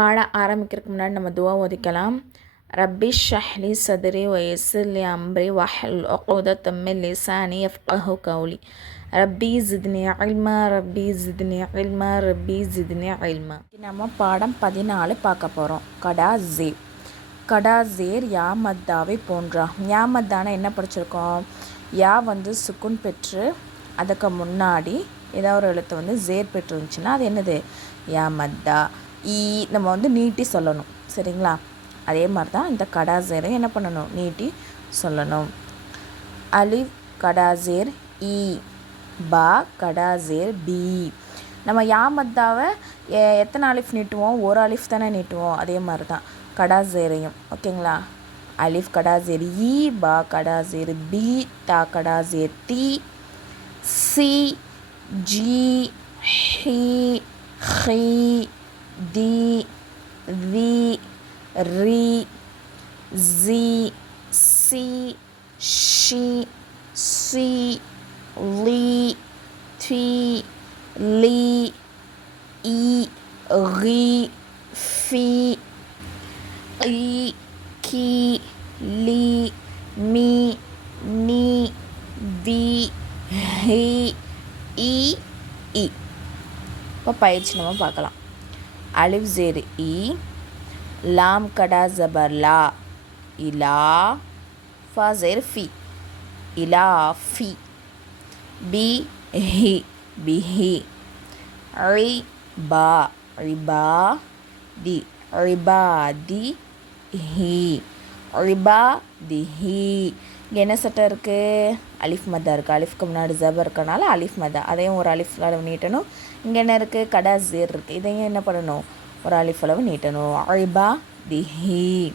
பாட ஆரம்பிக்கிறதுக்கு முன்னாடி நம்ம துவா ஒதுக்கலாம். ரப்பி ஷஹ்லி சதுரி வயசுலி அம்ரி வஹல் ஒகோத லிசானி எஃப்கஹு கவுலி ரப்பி ஜித்னி அல்மா ரப்பி ஜித்னி அல்மா ரப்பி ஜித்னி அல்மா நம்ம பாடம் பதினாலு பார்க்க போகிறோம் கடா ஜே கடா ஜேர் யாமத்தாவை போன்றா. யாமத்தான என்ன படிச்சிருக்கோம்? யா வந்து சுக்குன் பெற்று அதுக்கு முன்னாடி ஏதாவது ஒரு எழுத்து வந்து ஜேர் பெற்று இருந்துச்சுன்னா அது என்னது? யாமத்தா ஈ நம்ம வந்து நீட்டி சொல்லணும். சரிங்களா? அதே மாதிரி தான் இந்த கடாசேரை என்ன பண்ணணும்? நீட்டி சொல்லணும். அலிஃப் கடாசேர் இ பா கடாசேர் பி. நம்ம யாமத்தாவை எத்தனை அலிஃப் நீட்டுவோம்? ஒரு அலிஃப் தானே நீட்டுவோம். அதே மாதிரி தான் கடாசேரையும் ஓகேங்களா? அலிஃப் கடாசேர் இ பா கடாசேர் பி தா கடாசேர் தி சி ஜி ஹி ஹி தி தி ரி ஜி சி ஷி சி லி தி லி இ ரி ஃபி இ கி லி மீ நீ வி ஹி இ இ இப்போ பயிற்சி நம்ம பார்க்கலாம் அலிஃப் ஜேர் இ லாம் கடா ஜபர் லா இலா ஃபா ஜேர் ஃபி இலா ஃபி பி ஹி பிஹி ரி பா ரிபா தி ரிபா தி ஹி ரிபா தி ஹி இங்கே என்ன சட்டை இருக்குது அலிஃப் மதா இருக்குது அலிஃப்க்கு முன்னாடி ஜபர் இருக்கனால அலிஃப் மதா. அதையும் ஒரு அலிஃப் அளவு நீட்டணும். இங்கே என்ன இருக்குது கடா ஜீர் இருக்குது இதையும் என்ன பண்ணணும்? ஒரு அலிஃப் அளவு நீட்டணும். அழிபா திஹி.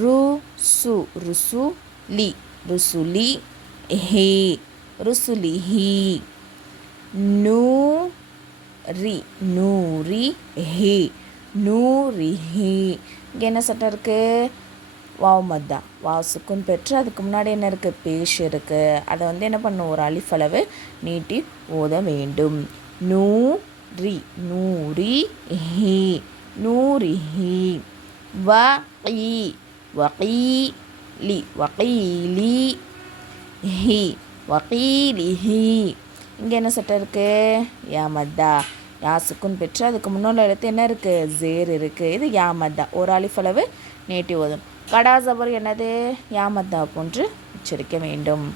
ரு சு ருசு லி. ருசுலி ஹி. ருசுலிஹி நூ ரி. நூரி ஹி. நூரிஹி இங்கே என்ன சட்டம் இருக்குது வாவ் மத்தா. வாவ் சுக்குன் பெற்று அதுக்கு முன்னாடி என்ன இருக்குது பேஷ் இருக்குது அதை வந்து என்ன பண்ணும்? ஒரு அழிஃபளவு நீட்டி ஓத வேண்டும். நூ ரி நூரி ஹி நூரி ஹி வ இ வகீலி வகீலி ஹி வகீலிஹி இங்கே என்ன சட்டம் இருக்குது யா மத்தா. யாசுக்குன்னு பெற்று அதுக்கு முன்னோட எழுத்து என்ன இருக்குது ஜேர் இருக்குது இது யா மத்தா. ஒரு அலிஃப் நீட்டி ஓதும் கடாசபர் என்னது யாமத்தா போன்று உச்சரிக்க வேண்டும்.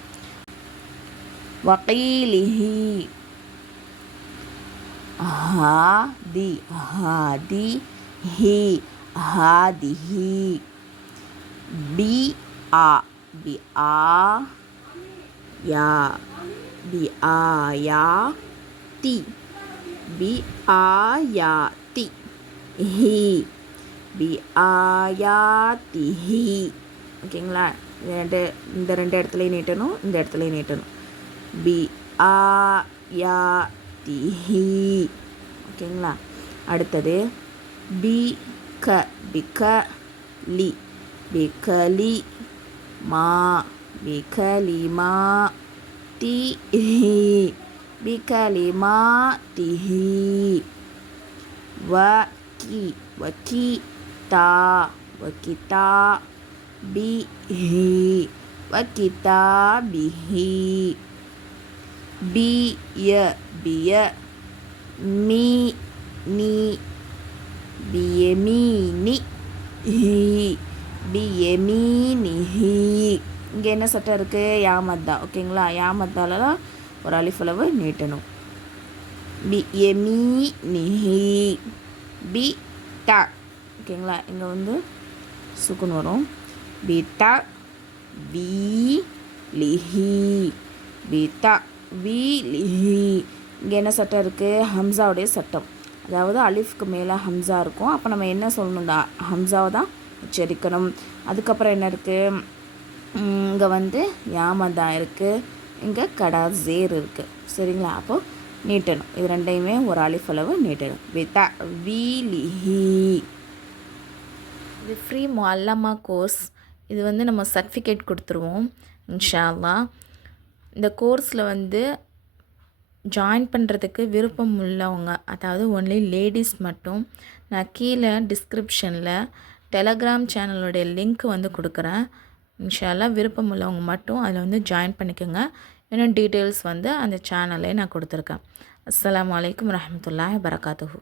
வகீலிஹி ஹாதி ஹாதி ஹி ஹாதிஹி பி ஆ பி ஆ யா பி ஆ யா தி. பி ஆ யா தி. ஹி. பி ஆயாத்திஹி ஓகேங்களா ரெண்டு இந்த ரெண்டு இடத்துலையும் நீட்டணும் இந்த இடத்துலையும் நீட்டணும். பி ஆயாத்திஹி ஓகேங்களா? அடுத்தது பி க பிக லி பிகலி மா. பிகலி மா தி பிகலி மா திஹி வ கி வக்கி. தா வக்கிதா பிஹி வக்கிதா பிஹி பிய பிய மீ நீ பியமீனி ஹி பியமீனி ஹி இங்கே என்ன சட்டம் இருக்குது யாமத்தா ஓகேங்களா யாமத்தாலலாம் ஒரு அலிஃபளவு நீட்டணும் பி எமி நிஹி பி ட ஓகேங்களா? இங்கே வந்து சுக்குன் வரும். பீட்டா வி லிஹி. பீட்டா வி லிஹி. இங்கே என்ன சட்டம் இருக்குது ஹம்சாவுடைய சட்டம். அதாவது அலிஃப்க்கு மேலே ஹம்சா இருக்கும். அப்போ நம்ம என்ன சொல்லணும் தான் ஹம்சாவை தான் உச்சரிக்கணும். அதுக்கப்புறம் என்ன இருக்குது இங்கே வந்து யாமதான் இருக்குது இங்கே கடா ஜேர் இருக்குது சரிங்களா? அப்போது நீட்டணும். இது ரெண்டையுமே ஒரு அலிஃப் அளவு நீட்டணும். வித்தா வி லிஹி. இது ஃப்ரீ மல்லம்மா கோர்ஸ் இது வந்து நம்ம சர்டிஃபிகேட் கொடுத்துருவோம் இன்ஷால்லா இந்த கோர்ஸில் வந்து ஜாயின் பண்ணுறதுக்கு விருப்பம் உள்ளவங்க அதாவது ஒன்லி லேடிஸ் மட்டும் நான் கீழே டிஸ்கிரிப்ஷனில் டெலகிராம் சேனலுடைய லிங்க் வந்து கொடுக்குறேன். இன்ஷால்லா விருப்பம் உள்ளவங்க மட்டும் அதில் வந்து ஜாயின் பண்ணிக்கோங்க. இன்னும் டீட்டெயில்ஸ் வந்து அந்த சேனல்லே நான் கொடுத்துருக்கேன். அஸ்லாம் வலைக்கம் வரஹ்மத்துல்லாஹி வரகாத்துஹு